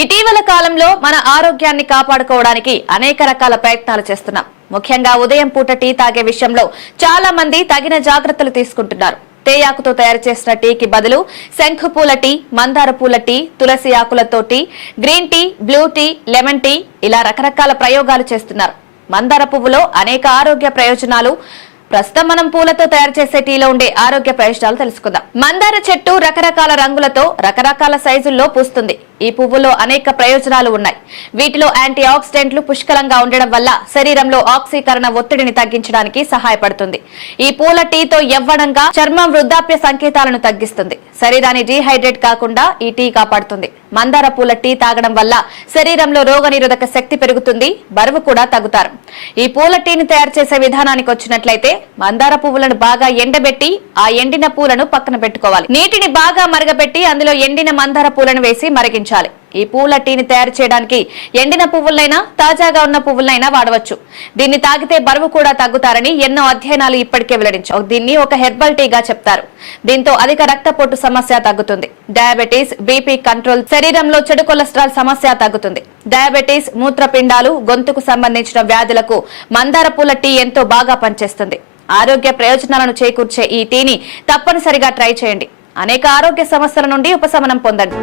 ఇటీవల కాలంలో మన ఆరోగ్యాన్ని కాపాడుకోవడానికి అనేక రకాల ప్రయత్నాలు చేస్తున్నాం. ముఖ్యంగా ఉదయం పూట టీ తాగే విషయంలో చాలా మంది తగిన జాగ్రత్తలు తీసుకుంటున్నారు. తేయాకుతో తయారు చేసిన టీకి బదులు శంఖు పూల టీ, మందార పూల టీ, తులసి ఆకులతో tea, green tea, blue tea, lemon tea ఇలా రకరకాల ప్రయోగాలు చేస్తున్నారు. మందార పువ్వులో అనేక ఆరోగ్య ప్రయోజనాలు. ప్రస్తుతం మనం పూలతో తయారు చేసే టీలో ఉండే ఆరోగ్య ప్రయోజనాలు తెలుసుకుందాం. మందార చెట్టు రకరకాల రంగులతో రకరకాల సైజుల్లో పూస్తుంది. ఈ పువ్వులో అనేక ప్రయోజనాలు ఉన్నాయి. వీటిలో యాంటీ ఆక్సిడెంట్లు పుష్కలంగా ఉండడం వల్ల శరీరంలో ఆక్సీకరణ ఒత్తిడిని తగ్గించడానికి సహాయపడుతుంది. ఈ పూల టీతో యవ్వనంగా చర్మం వృద్ధాప్య సంకేతాలను తగ్గిస్తుంది. శరీరాన్ని డీహైడ్రేట్ కాకుండా ఈ టీ కాపాడుతుంది. మందార పూల టీ తాగడం వల్ల శరీరంలో రోగనిరోధక శక్తి పెరుగుతుంది, బరువు కూడా తగ్గుతారు. ఈ పూల టీని తయారు చేసే విధానానికి వచ్చినట్లయితే మందార పువ్వులను బాగా ఎండబెట్టి ఆ ఎండిన పూలను పక్కన పెట్టుకోవాలి. నీటిని బాగా మరగబెట్టి అందులో ఎండిన మందార పూలను వేసి మరిగించాలి. ఈ పూల టీని తయారు చేయడానికి ఎండిన పువ్వులైనా తాజాగా ఉన్న పువ్వులైనా వాడవచ్చు. దీన్ని తాగితే బరువు కూడా తగ్గుతారని ఎన్నో అధ్యయనాలు ఇప్పటికే వెల్లడించాయి. దీన్ని ఒక హెర్బల్ టీగా చెప్తారు. దీంతో అధిక రక్తపోటు సమస్య తగ్గుతుంది. డయాబెటీస్, బీపీ కంట్రోల్, శరీరంలో చెడు కొలెస్ట్రాల్ సమస్య తగ్గుతుంది. డయాబెటీస్, మూత్రపిండాలు, గొంతుకు సంబంధించిన వ్యాధులకు మందార పూల టీ ఎంతో బాగా పనిచేస్తుంది. ఆరోగ్య ప్రయోజనాలను చేకూర్చే ఈ టీని తప్పనిసరిగా ట్రై చేయండి. అనేక ఆరోగ్య సమస్యల నుండి ఉపశమనం పొందండి.